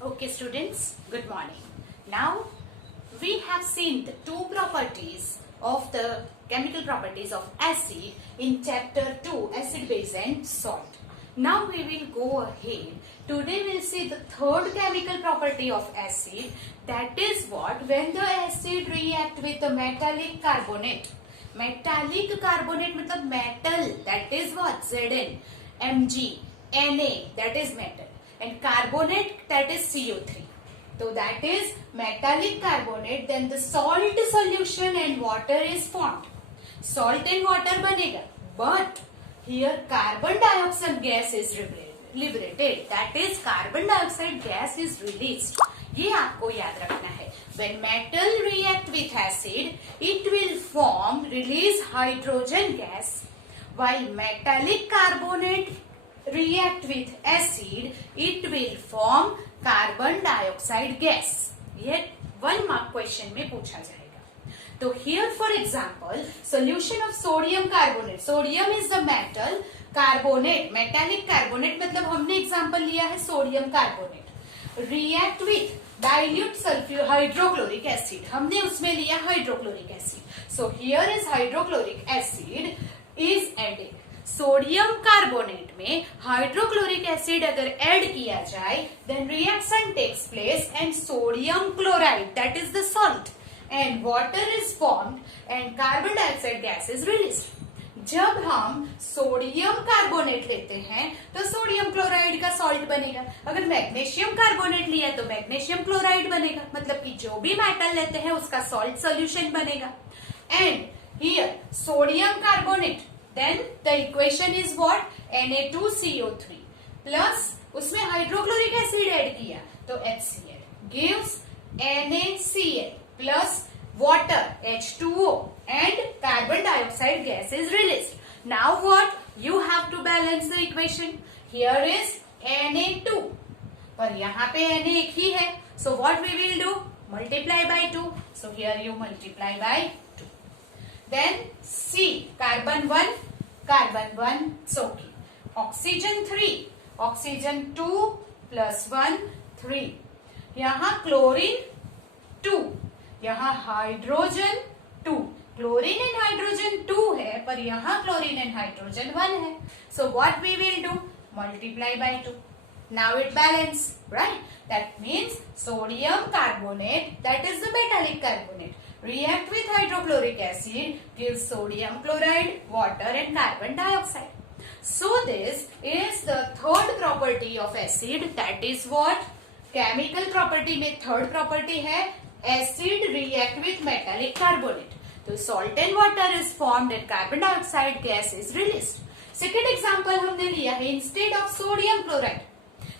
Okay, students, good morning. Now, we have seen the two properties of the chemical properties of acid in chapter 2, acid, base and salt. Now we will go ahead. Today we will see the third chemical property of acid. That is what? When the acid react with a metallic carbonate. Metallic carbonate मतलब metal, that is what? Zn, Mg, Na, that is metal. And carbonate, that is CO3. So that is metallic carbonate. Then the salt solution and water is formed. Salt and water बनेगा. But here carbon dioxide gas is liberated. That is carbon dioxide gas is released. ये आपको याद रखना है. When metal react with acid, it will form release hydrogen gas. While metallic carbonate react with acid, it will form carbon dioxide gas. ये 1 mark question में पूछा जाएगा. तो here for example, solution of sodium carbonate. Sodium is the metal. Carbonate, metallic carbonate मतलब हमने example लिया है sodium carbonate. React with dilute sulfur hydrochloric acid. हमने उसमें लिया hydrochloric acid. So here is hydrochloric acid is added. Sodium carbonate में hydrochloric acid अगर add किया जाए then reaction takes place and sodium chloride that is the salt and water is formed and carbon dioxide gas is released. जब हम sodium carbonate लेते हैं तो sodium chloride का सॉल्ट बनेगा. अगर मैग्नीशियम कार्बोनेट लिया तो मैग्नीशियम क्लोराइड बनेगा. मतलब कि जो भी मेटल लेते हैं उसका सॉल्ट सोल्यूशन बनेगा. And here sodium carbonate then the equation is what? Na2CO3 plus उसमें हाइड्रोक्लोरिक एसिड ऐड किया तो HCl gives NaCl plus water H2O and carbon dioxide gas is released. Now what? You have to balance the equation. Here is Na2 पर यहाँ पे Na एक ही है. So what we will do? Multiply by 2. So here you multiply by 2. Then C carbon 1 so okay. Oxygen 3 oxygen 2 plus 1 3. यहाँ chlorine 2 यहाँ hydrogen 2. Chlorine and hydrogen 2 है पर यहाँ क्लोरीन एंड हाइड्रोजन 1 है. So what we will do? Multiply by 2. Now it balance, right? That means sodium carbonate, that is the metallic carbonate, react with hydrochloric acid, gives sodium chloride, water and carbon dioxide. So this is the third property of acid. That is what? Chemical property में third property है acid react with metallic carbonate. तो salt and water is formed and carbon dioxide gas is released. Second example हमने लिया है instead of sodium chloride.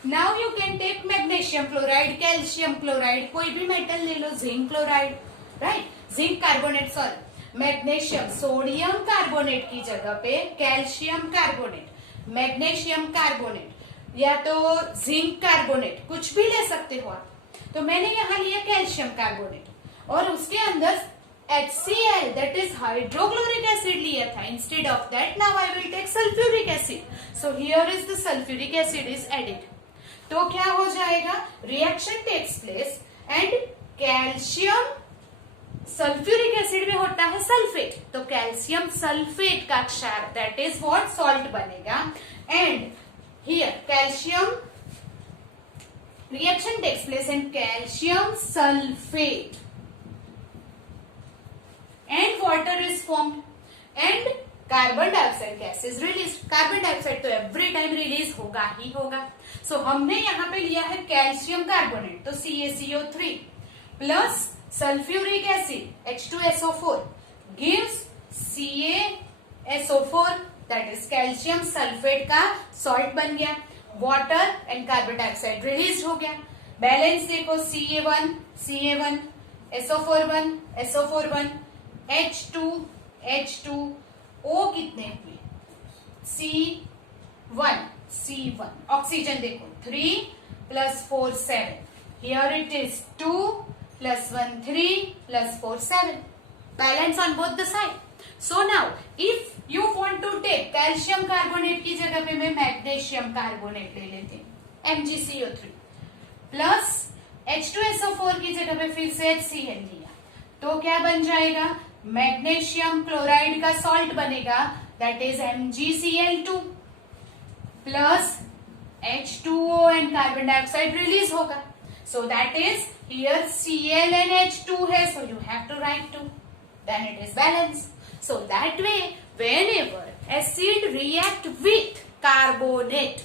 Now you can take magnesium chloride, calcium chloride, कोई भी metal ले लो, zinc chloride, right? Zinc carbonate sorry magnesium sodium carbonate की जगह पे calcium carbonate, magnesium carbonate या तो जिंक कार्बोनेट कुछ भी ले सकते हो आप. तो मैंने यहाँ लिया कैल्शियम कार्बोनेट और उसके अंदर HCl that is hydrochloric acid लिया था. Instead of that now I will take sulphuric acid. So here is the sulphuric acid is added. तो क्या हो जाएगा? Reaction takes place and calcium sulphuric acid में होता है सल्फेट तो कैल्शियम सल्फेट का क्षार दैट इज व्हाट सॉल्ट बनेगा. And here calcium reaction takes place and calcium sulphate and water is formed and carbon dioxide gas is release. Carbon dioxide तो every time release होगा ही होगा. सो हमने यहाँ पे लिया है कैल्शियम कार्बोनेट तो CaCO3 plus sulfuric acid H2SO4 gives CaSO4 that is calcium sulfate का salt बन गया. water and carbon dioxide released हो गया. बैलेंस देखो Ca1 SO41 SO41 H2 O कितने हुए? C1 ऑक्सीजन देखो 3 plus 4 7. Here it is 2 plus 1 3 plus 4 7. Balance on both the side. So now if you want to take calcium carbonate की जगह पे मैं मैग्नीशियम कार्बोनेट ले लेती हूँ MgCO3. प्लस H2SO4 की जगह पे फिर से HCl लिया तो क्या बन जाएगा, मैग्नीशियम क्लोराइड का सॉल्ट बनेगा, that is MgCl2 plus H2O and carbon dioxide release होगा. So that is here Cl and H2 है, so you have to write 2. Then it is balanced. So that way, whenever acid react with carbonate,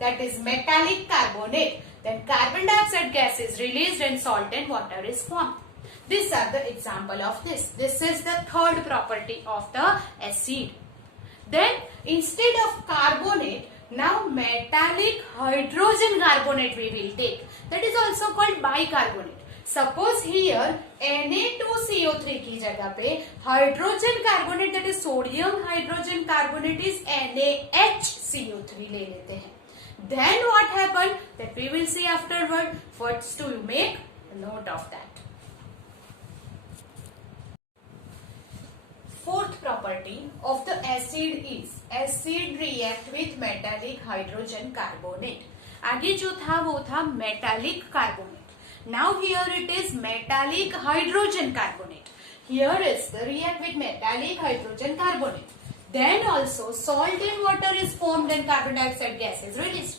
that is metallic carbonate, then carbon dioxide gas is released and salt and water is formed. These are the example of this. This is the third property of the acid. Then instead of carbonate, now metallic hydrogen carbonate we will take. That is also called bicarbonate. Suppose here Na2CO3 की जगह पे hydrogen carbonate, that is sodium hydrogen carbonate is NaHCO3 ले लेते हैं. Then what happened, that we will see afterward. First to make a note of that. Fourth property of the acid is acid react with metallic hydrogen carbonate. आगे जो था वो था metallic carbonate. Now here it is metallic hydrogen carbonate. Here is the react with metallic hydrogen carbonate. Then also salt and water is formed and carbon dioxide gas is released.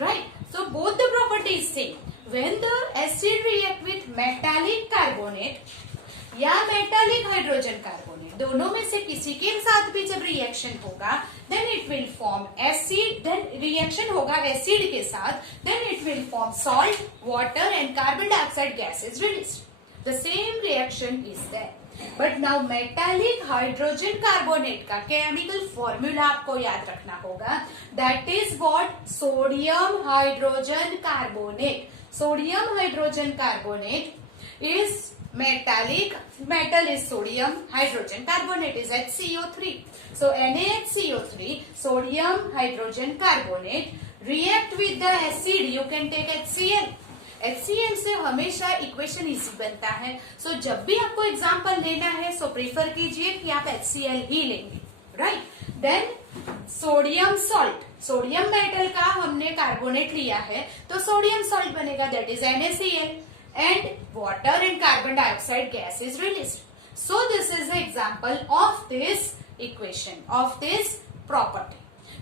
Right? So both the properties same. When the acid react with metallic carbonate या metallic hydrogen carbonate, दोनों में से किसी के साथ भी जब reaction होगा then it will form acid, then reaction होगा एसिड के साथ, then it will form salt, water and carbon dioxide gas is released. The same reaction is there. But now metallic hydrogen carbonate का chemical formula आपको याद रखना होगा, that is what, sodium hydrogen carbonate. Sodium hydrogen carbonate is metallic, metal is sodium, hydrogen carbonate is HCO3. So NaHCO3, sodium hydrogen carbonate react with the acid, you can take HCl. HCl से हमेशा equation easy बनता है. सो जब भी आपको example लेना है सो prefer कीजिए कि आप HCl ही लेंगे, right. Then sodium salt, sodium metal का हमने कार्बोनेट लिया है तो सोडियम सॉल्ट बनेगा, that is NaCl. And water and carbon dioxide gas is released. So this is the example of this equation, of this property.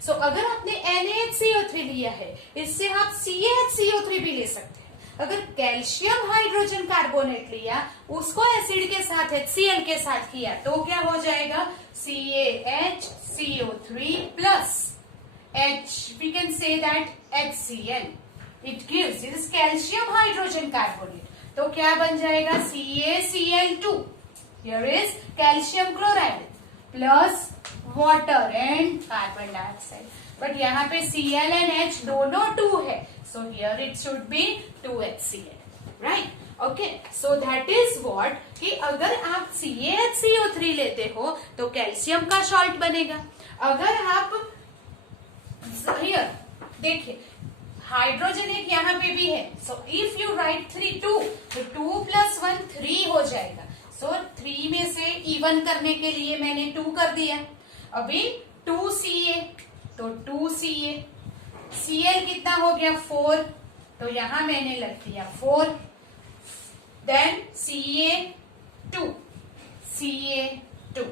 So अगर आपने NaHCO3 लिया है, इससे आप CaHCO3 भी ले सकते हैं. अगर कैल्शियम हाइड्रोजन कार्बोनेट लिया, उसको एसिड के साथ HCl के साथ किया तो क्या हो जाएगा, CaHCO3 plus H, we can say that HCl. It gives this calcium hydrogen carbonate. तो क्या बन जाएगा, CaCl2. Here is calcium chloride plus water and carbon dioxide. But यहाँ पे Cl and H दोनों 2 है. So here it should be 2HCl. Right? Okay. So that is what, कि अगर आप CaHCO3 लेते हो तो कैल्शियम का सॉल्ट बनेगा. अगर आप here देखिए हाइड्रोजन एक यहाँ पे भी है, सो इफ यू राइट 3 2 तो 2 plus 1 3 हो जाएगा. सो 3 में से इवन करने के लिए मैंने 2 कर दिया. अभी 2Ca तो 2Ca, Cl कितना हो गया 4, तो यहां मैंने लग दिया 4. Then Ca2, Ca2,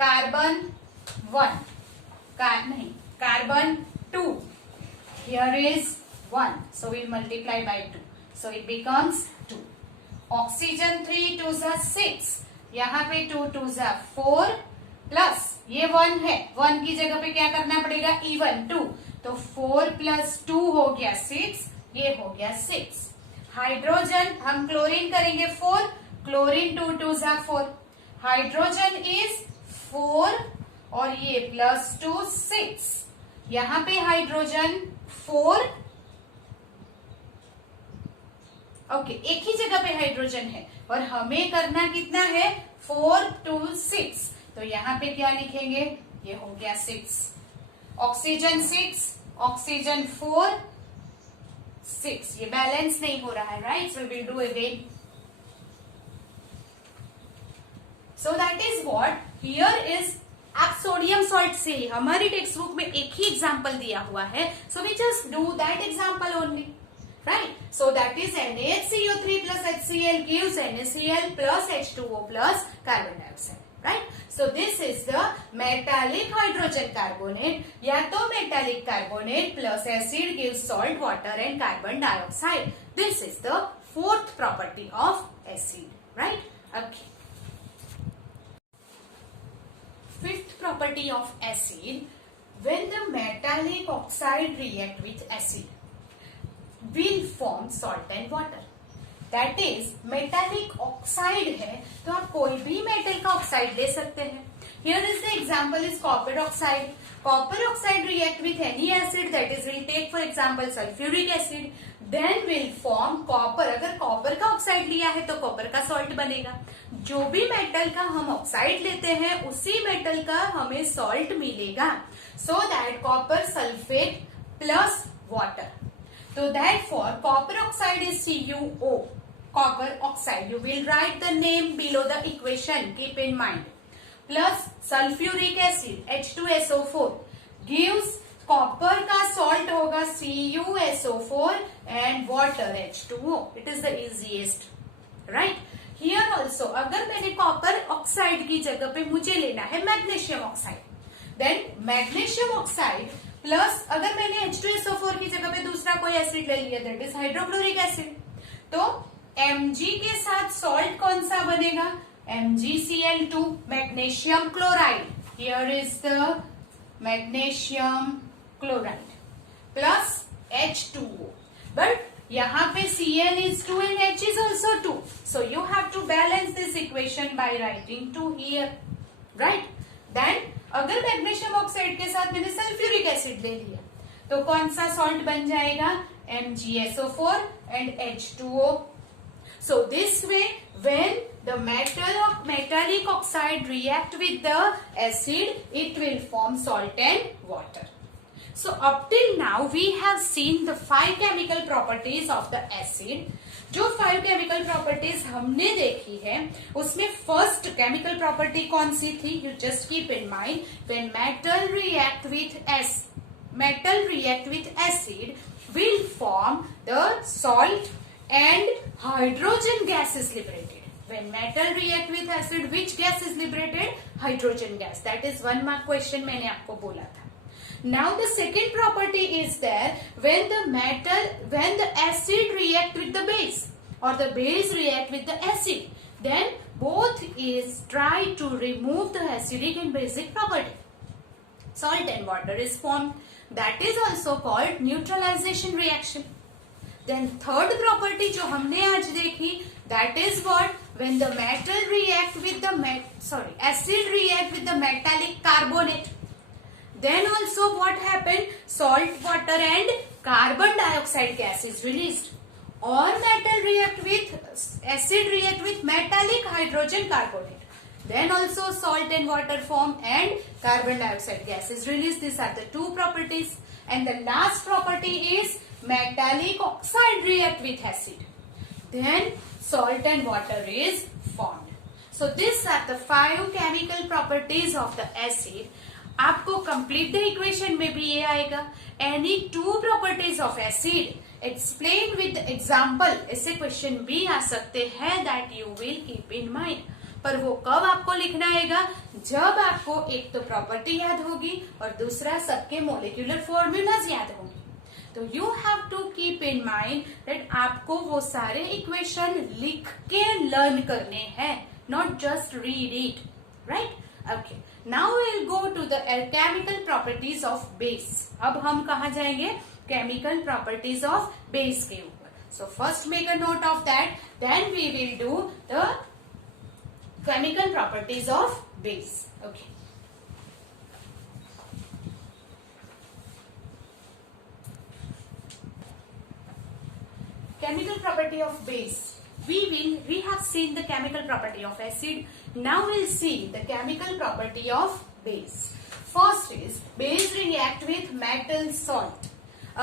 carbon 1, carbon 2. Here is 1, so we multiply by 2, so it becomes 2. Oxygen 3 2s are 6, यहाँ पे 2 2s are 4 प्लस ये 1 है, 1 की जगह पे क्या करना पड़ेगा, इवन 2, तो 4 plus 2 हो गया 6, ये हो गया 6. हाइड्रोजन हम क्लोरीन करेंगे 4, chlorine 2 2s are 4, hydrogen is 4 और ये प्लस 2 6, यहाँ पे हाइड्रोजन 4, ओके, एक ही जगह पे हाइड्रोजन है और हमें करना कितना है 4 2 6, तो यहाँ पे क्या लिखेंगे, ये हो गया 6. ऑक्सीजन 6, ऑक्सीजन 4 6, ये बैलेंस नहीं हो रहा है, right. So will do again. So that is what here is. आप सोडियम सॉल्ट से हमारी टेक्स्ट बुक में एक ही एग्जाम्पल दिया हुआ है, so we just do that example only. right? So that is NaHCO3 plus HCl gives NaCl plus H2O plus carbon dioxide, right? So this is the metallic hydrogen carbonate. या तो metallic carbonate plus acid gives salt, water and carbon dioxide. This is the fourth property of acid, right? Okay. Fifth property of acid, when the metallic oxide react with acid, will form salt and water. That is, metallic oxide है तो आप कोई भी metal का oxide ले सकते हैं. Here is the example is copper oxide. Copper oxide react with any acid, that is we'll take for example sulfuric acid, then will form copper. अगर कॉपर का ऑक्साइड लिया है तो कॉपर का सॉल्ट बनेगा. जो भी मेटल का हम ऑक्साइड लेते हैं उसी मेटल का हमें सॉल्ट मिलेगा. So that copper sulfate plus water. So therefore copper oxide is CuO. Copper oxide. You will write the name below the equation. Keep in mind. Plus sulfuric acid H2SO4 gives copper का salt होगा CuSO4 and water H2O. It is the easiest, right? Here also अगर मैंने copper oxide की जगह पे मुझे लेना है magnesium oxide, then magnesium oxide plus अगर मैंने H2SO4 की जगह पे दूसरा कोई एसिड ले लिया, दैट इज हाइड्रोक्लोरिक एसिड, तो Mg के साथ सॉल्ट कौन सा बनेगा? MgCl2, magnesium chloride. Here is the magnesium chloride plus H2O. But यहाँ पे Cl is 2 and H is also 2. So you have to balance this equation by writing 2 here, right? Then अगर magnesium oxide के साथ मैंने sulphuric acid ले लिया तो कौन सा सॉल्ट बन जाएगा? MgSO4 and H2O. So this way when the metallic oxide react with the acid, it will form salt and water. So up till now we have seen the 5 chemical properties of the acid. जो 5 chemical properties हमने देखी है उसमें first chemical property कौन सी थी? You just keep in mind, when metal react with acid will form the salt and hydrogen gas is liberated. When metal react with acid which gas is liberated? Hydrogen gas. That is 1 mark question मैंने आपको बोला था. Now the second property is there when the acid react with the base or the base react with the acid, then both is try to remove the acidic and basic property. Salt and water is formed. That is also called neutralization reaction. Then third property जो हमने आज देखी, that is what? When the metal react with the acid react with the metallic carbonate. Then also what happened? Salt, water and carbon dioxide gas is released. Or metal react with acid react with metallic hydrogen carbonate. Then also salt and water form and carbon dioxide gas is released. These are the 2 properties. And the last property is metallic oxide react with acid. Then salt and water is formed. So these are the 5 chemical properties of the acid. आपको complete the equation में भी ये आएगा. Any 2 properties of acid explain with example. ऐसे question भी आ सकते हैं that you will keep in mind. पर वो कब आपको लिखना आएगा? जब आपको एक तो प्रॉपर्टी याद होगी और दूसरा सबके मोलिक्यूलर फॉर्मूलाज याद होंगे. तो you have to keep in mind that आपको वो सारे इक्वेशन लिख के लर्न करने हैं, not just read it, right? Okay. Now we'll go to the chemical properties of base. अब हम कहाँ जाएंगे? Chemical properties of base के ऊपर. So first make a note of that. Then we will do the chemical properties of base. Okay. Chemical property of base. We have seen the chemical property of acid. Now we'll see the chemical property of base. First is base react with metal salt.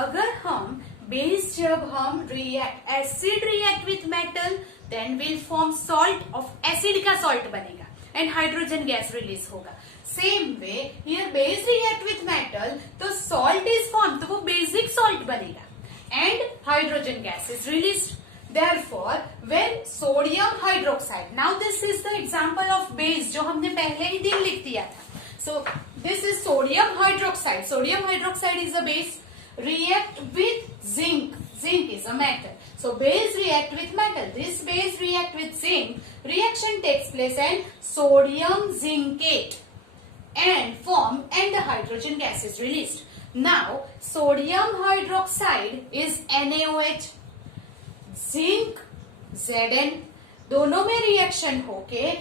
अगर हम base जब हम acid react with metal, then will form salt of acid का salt बनेगा and hydrogen gas release होगा. Same way here base react with metal तो salt is formed, तो वो basic salt बनेगा. and hydrogen gas is released. Therefore, when sodium hydroxide, now this is the example of base जो हमने पहले ही दिन लिख दिया था. So this is sodium hydroxide. Sodium hydroxide is a base. React with zinc. Zinc is a metal. So base react with metal. This base react with zinc. Reaction takes place and sodium zincate and form and the hydrogen gas is released. Now sodium hydroxide is NaOH. Zinc Zn दोनों में reaction होके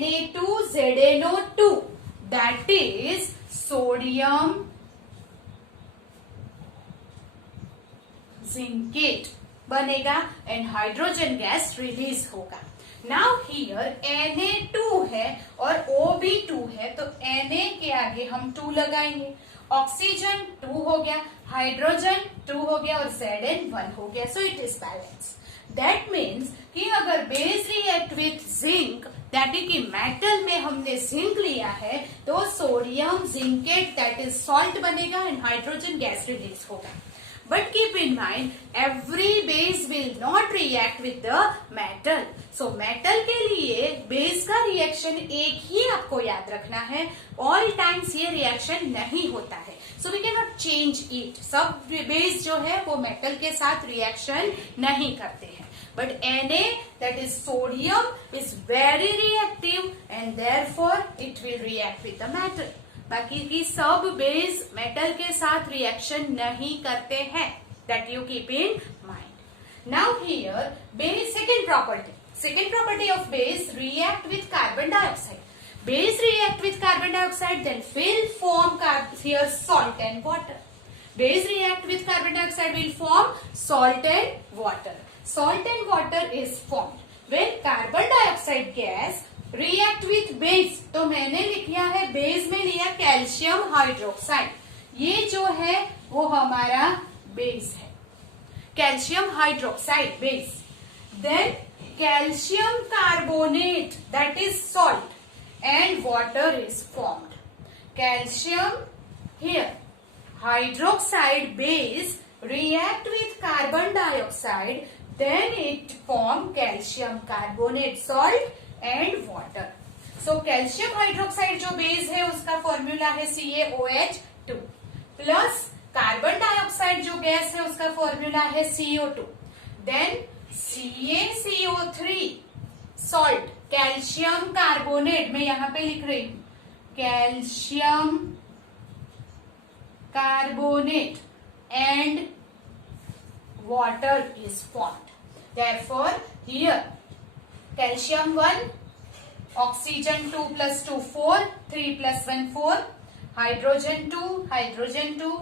Na2ZnO2 that is sodium zincate बनेगा and hydrogen gas release होगा. Now here Na2 है और O भी 2 है तो Na के आगे हम 2 लगाएंगे. ऑक्सीजन 2 हो गया, हाइड्रोजन 2 हो गया और Zn 1 हो गया. So it is balance. That means कि अगर base react with zinc, that is कि मेटल में हमने जिंक लिया है तो sodium zincate that is salt बनेगा एंड हाइड्रोजन गैस रिलीज होगा. But keep in mind, every base will not react with the metal. So metal के लिए base का reaction एक ही आपको याद रखना है. All times ये reaction नहीं होता है. So we cannot change it. सब base जो है वो metal के साथ reaction नहीं करते हैं. But Na, that is sodium, is very reactive and therefore it will react with the metal. बाकी की सब बेस मेटल के साथ रिएक्शन नहीं करते हैं. That you keep in mind. Now here base second property of base react with carbon dioxide. Base react with carbon dioxide then will form here salt and water. Base react with carbon dioxide will form salt and water. Salt and water is formed when carbon dioxide gas react with base. तो मैंने लिखा है base में लिया calcium hydroxide. ये जो है वो हमारा बेस है, calcium hydroxide base. Then calcium carbonate that is salt and water is formed. Calcium here hydroxide base react with carbon dioxide, then it form calcium carbonate salt and water. So calcium hydroxide जो base है उसका formula है CaOH2 plus carbon dioxide जो gas है उसका formula है CO2, then CaCO3 salt calcium carbonate, मैं यहाँ पे लिख रही हूं calcium carbonate and water is formed. Therefore, here calcium 1, oxygen 2 plus 2 4, 3 plus 1 4, hydrogen 2,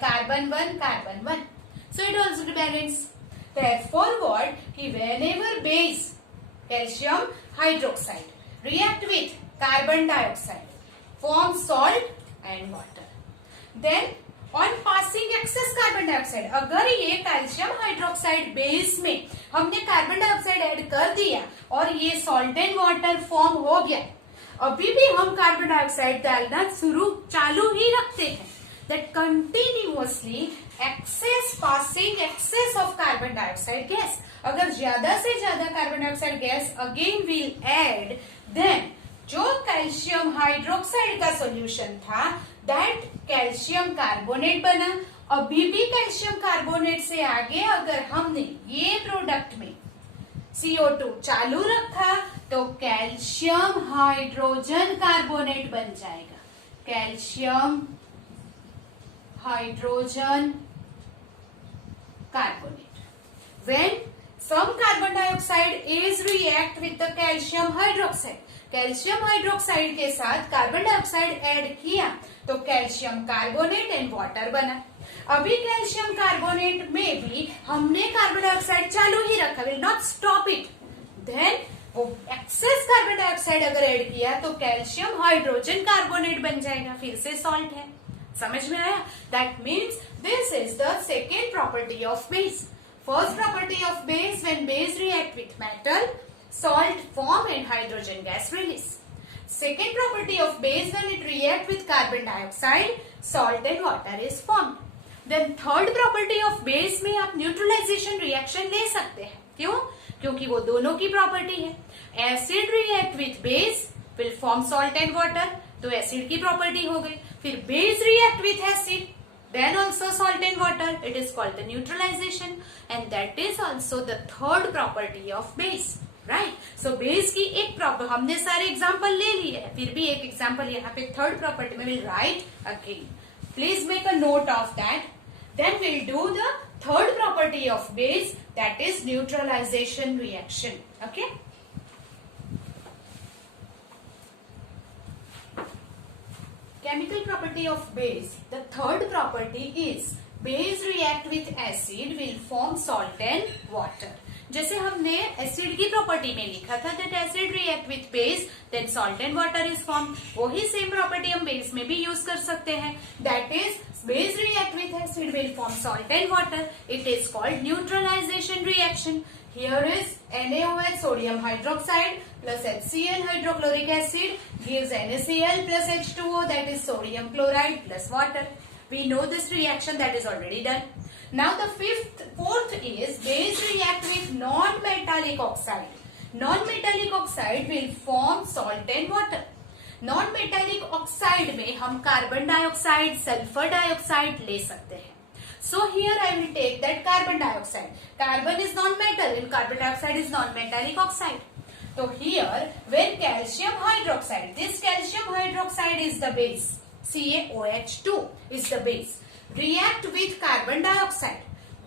carbon 1, carbon 1. So it also balance. Therefore, what? Whenever base calcium hydroxide react with carbon dioxide, form salt and water. Then on passing excess carbon dioxide, अगर ये calcium hydroxide base में हमने carbon dioxide add कर दिया और ये salt and water form हो गया, अभी भी हम कार्बन डाइऑक्साइड डालना चालू ही रखते हैं. That continuously excess of carbon dioxide gas, अगर ज्यादा से ज्यादा carbon dioxide gas again will add, then जो कैल्शियम हाइड्रोक्साइड का सोल्यूशन था दैट कैल्शियम कार्बोनेट बना. अभी भी कैल्शियम कार्बोनेट से आगे अगर हमने ये प्रोडक्ट में CO2 चालू रखा तो कैल्शियम हाइड्रोजन कार्बोनेट बन जाएगा. Calcium hydrogen carbonate. When some carbon dioxide is react with the calcium hydroxide, calcium hydroxide के साथ कार्बन डाइऑक्साइड ऐड किया तो कैल्शियम कार्बोनेट एंड वाटर बना. अभी कैल्शियम कार्बोनेट में भी हमने कार्बन डाइऑक्साइड चालू ही रखा, will not stop it. Then वो एक्सेस कार्बन डाइऑक्साइड अगर ऐड किया तो कैल्शियम हाइड्रोजन कार्बोनेट बन जाएगा, फिर से सॉल्ट है. समझ में आया? That means this is the second property of base. First property of base, when base react with metal, salt form and hydrogen gas release. Second property of base, when it react with carbon dioxide, salt and water is formed. Then third property of base में आप neutralisation reaction ले सकते हैं. क्यों? क्योंकि वो दोनों की प्रॉपर्टी है. Acid react with base will form salt and water, तो एसिड की प्रॉपर्टी हो गई. फिर base react with acid, then also salt and water. It is called the neutralization, and that is also the third property of base. Right? So base की एक proper, हमने सारे example ले लिए हैं, फिर भी एक एग्जाम्पल यहाँ पे थर्ड प्रॉपर्टी में will write again. Please make a note of that. Then we'll do the third property of base, that is neutralization reaction. Okay? Chemical property of base. The third property is base react with acid will form salt and water. जैसे हमने acid की property में लिखा था that acid react with base then salt and water is formed. वही same property हम base में भी यूज कर सकते हैं. That is base react with acid will form salt and water. It is called neutralization reaction. Here is NaOH, sodium hydroxide plus HCl, hydrochloric acid gives NaCl plus H2O, that is sodium chloride plus water. We know this reaction, that is already done. Now the fourth is base react with non-metallic oxide. Non-metallic oxide will form salt and water. Non-metallic oxide में हम carbon dioxide, sulphur dioxide ले सकते हैं. So here I will take that carbon dioxide. Carbon is non-metal and carbon dioxide is non-metallic oxide. So here when calcium hydroxide, this calcium hydroxide is the base, CaOH2 is the base, react with carbon dioxide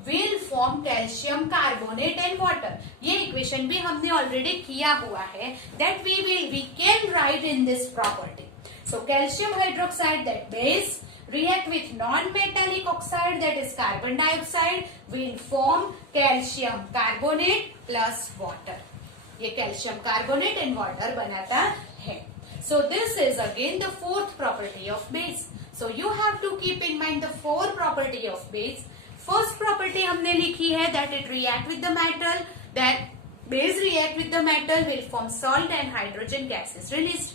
will form calcium carbonate and water. ये equation भी हमने already किया हुआ है. That we can write in this property. So calcium hydroxide, that base, react with non-metallic oxide, that is carbon dioxide, will form calcium carbonate plus water. ये calcium carbonate and water बनाता है. So this is again the fourth property of base. So you have to keep in mind the four property of base. First property हमने लिखी है that it react with the metal, that base react with the metal will form salt and hydrogen gas is released.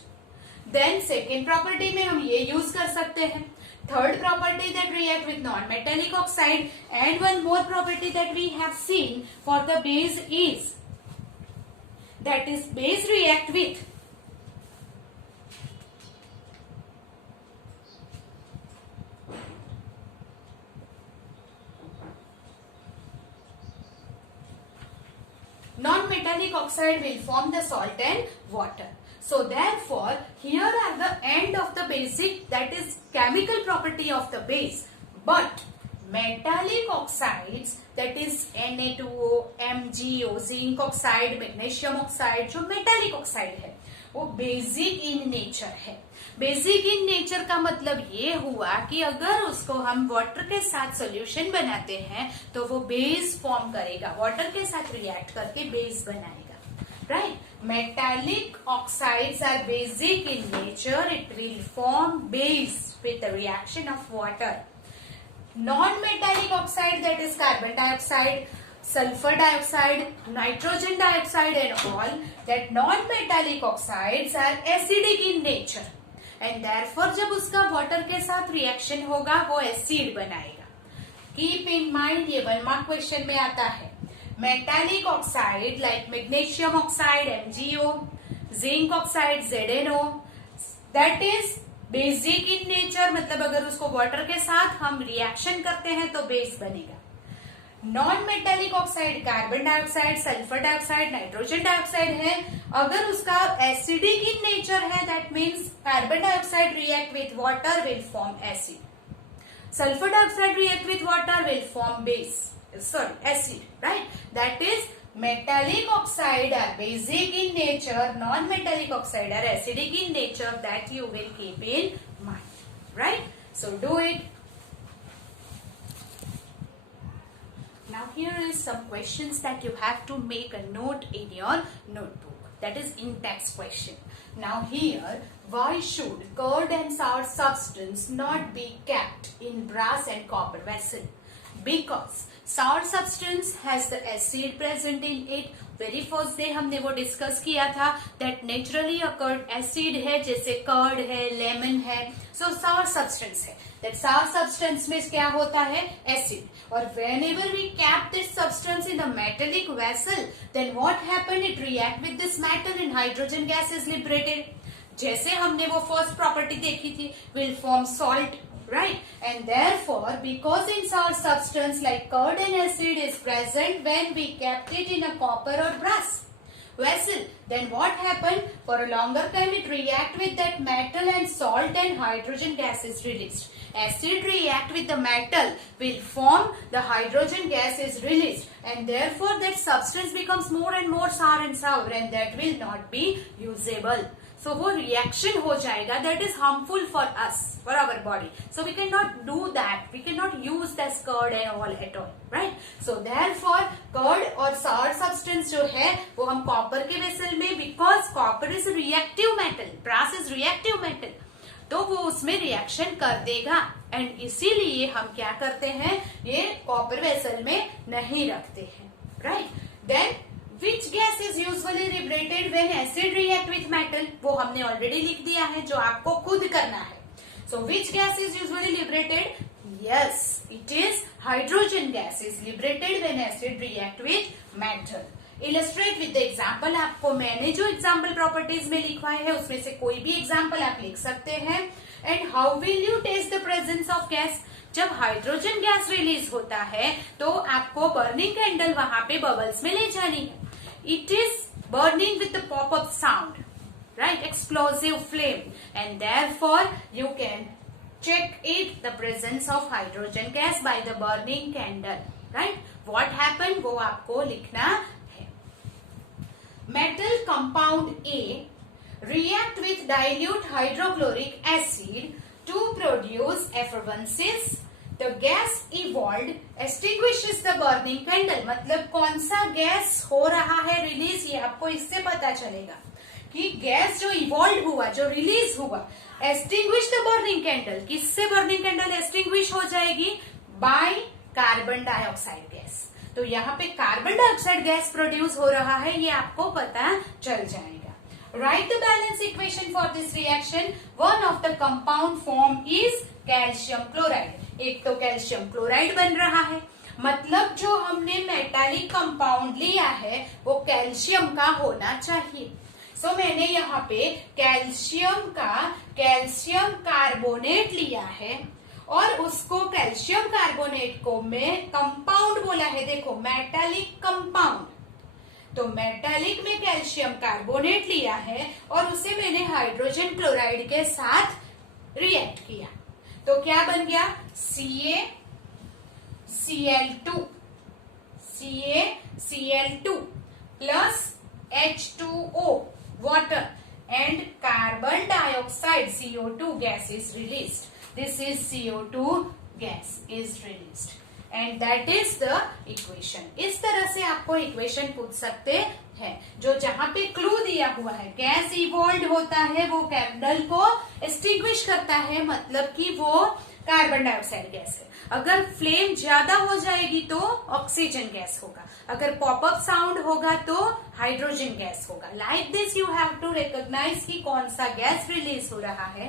Then second property में हम ये use कर सकते हैं. Third property that react with non-metallic oxide, and one more property that we have seen for the base is that is base react with non-metallic oxide will form the salt and water. So therefore, here are the end of the basic, that is chemical property of the base. But metallic oxides, that is Na2O, MgO, zinc oxide, magnesium oxide, जो metallic oxide है वो basic in nature है. Basic in nature का मतलब ये हुआ कि अगर उसको हम वाटर के साथ सॉल्यूशन बनाते हैं तो वो बेस फॉर्म करेगा, वाटर के साथ रिएक्ट करके बेस बनाएगा. Right? Metallic oxides are basic in nature, it will form base with the reaction of water. Non-metallic oxide, that is carbon dioxide, sulfur dioxide, nitrogen dioxide and all, that non-metallic oxides are acidic in nature and therefore जब उसका water के साथ reaction होगा वो acid बनाएगा. Keep in mind, ये 1 mark question में आता है. Metallic oxide like magnesium oxide, MgO, zinc oxide, ZnO, that is basic in nature, मतलब अगर उसको वाटर के साथ हम रिएक्शन करते हैं तो बेस बनेगा. Non metallic oxide carbon dioxide, sulphur dioxide, nitrogen dioxide है. अगर उसका एसिडिक इन नेचर है, that means carbon dioxide react with water will form acid. Sulphur dioxide react with water will form base, sorry acid. Right? That is metallic oxide are basic in nature, non-metallic oxide are acidic in nature, that you will keep in mind. Right? So do it. Now here is some questions that you have to make a note in your notebook. That is in-text question. Now here, why should curd and sour substance not be kept in brass and copper vessel? Because sour substance has the acid present in it. Very first day हमने वो discuss किया था that naturally occurred acid है, जैसे curd है, lemon है, so sour substance है. That sour substance में क्या होता है? एसिड. और whenever we keep this substance in the metallic vessel, then what happen? It react with this metal and hydrogen gas is liberated. जैसे हमने वो फर्स्ट प्रॉपर्टी देखी थी, will form salt, right? And therefore, because in sour substance like curd and acid is present when we kept it in a copper or brass vessel, then what happened? For a longer time it react with that metal and salt and hydrogen gas is released. Acid react with the metal, will form the hydrogen gas is released, and therefore that substance becomes more and more sour and sour, and that will not be usable. So वो reaction हो जाएगा, that is harmful for us, for our body. So we cannot do that. We cannot use this curd and all at all, right? So therefore curd और sour substance जो है वो हम copper के vessel में, because copper is a reactive metal, brass is reactive metal, तो वो उसमें रिएक्शन कर देगा, एंड इसीलिए हम क्या करते हैं, ये कॉपर वेसल में नहीं रखते हैं, right? Then Which gas is usually liberated when acid react with metal? वो हमने ऑलरेडी लिख दिया है, जो आपको खुद करना है. So which gas is usually liberated? Yes, it is hydrogen gas is liberated when acid react with metal. Illustrate with the example. आपको मैंने जो example properties में लिखवाए है उसमें से कोई भी example आप लिख सकते हैं. And how will you test the presence of gas? जब हाइड्रोजन गैस रिलीज होता है तो आपको बर्निंग कैंडल वहां पे बबल्स में ले जानी है. It is burning with the pop-up sound, right? Explosive flame, and therefore you can check it the presence of hydrogen gas by the burning candle, right? What happened? वो आपको लिखना है. Metal compound A react with dilute hydrochloric acid to produce effervescence. The gas evolved extinguishes the burning candle. मतलब कौन सा gas हो रहा है रिलीज, ये आपको इससे पता चलेगा कि गैस जो इवॉल्व हुआ, जो रिलीज हुआ, extinguish the burning candle. किससे burning candle extinguish हो जाएगी? By carbon dioxide gas. तो यहाँ पे कार्बन डाइऑक्साइड गैस प्रोड्यूस हो रहा है, ये आपको पता चल जाएगा. Write the balance equation for this reaction. One of the compound form is calcium chloride. एक तो कैल्शियम क्लोराइड बन रहा है, मतलब जो हमने मेटालिक कंपाउंड लिया है वो कैल्शियम का होना चाहिए. सो मैंने यहाँ पे कैल्शियम का कैल्शियम कार्बोनेट लिया है और उसको कैल्शियम कार्बोनेट को मैं कंपाउंड बोला है. देखो मेटालिक कंपाउंड, तो मेटालिक में कैल्शियम कार्बोनेट लिया है और उसे मैंने हाइड्रोजन क्लोराइड के साथ रिएक्ट किया. तो क्या बन गया? CaCl2 plus H2O water and carbon dioxide CO2 gas is released. This is CO2 gas is released and that is the equation. इस तरह से आपको इक्वेशन पूछ सकते हैं, जो जहां पे क्लू दिया हुआ है गैस इवॉल्व होता है वो कैंडल को एक्सटिंग्विश करता है, मतलब कि वो कार्बन डाइऑक्साइड गैस है. अगर फ्लेम ज्यादा हो जाएगी तो ऑक्सीजन गैस होगा, अगर पॉपअप साउंड होगा तो हाइड्रोजन गैस होगा. Like this you have to recognise कि कौन सा गैस रिलीज हो रहा है.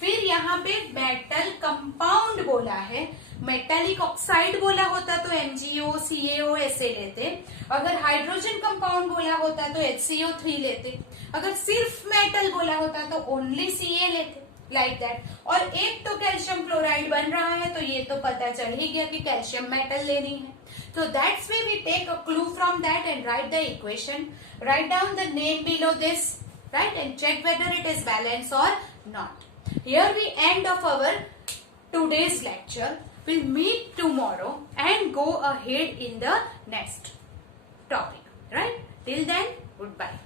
फिर यहाँ पे मेटल कंपाउंड बोला है, मेटालिक ऑक्साइड बोला होता तो MgO CaO ऐसे लेते, अगर हाइड्रोजन कंपाउंड बोला होता तो HCO3 लेते, अगर सिर्फ मेटल बोला होता तो ओनली Ca लेते, लाइक दैट. और एक तो कैल्शियम क्लोराइड बन रहा है तो ये तो पता चल ही गया कि कैल्शियम मेटल लेनी है. So that's why we take a clue from that and write the equation. Write down the name below this, right, and check whether it is balanced or not. Here we end of our today's lecture. We'll meet tomorrow and go ahead in the next topic, right? Till then, goodbye.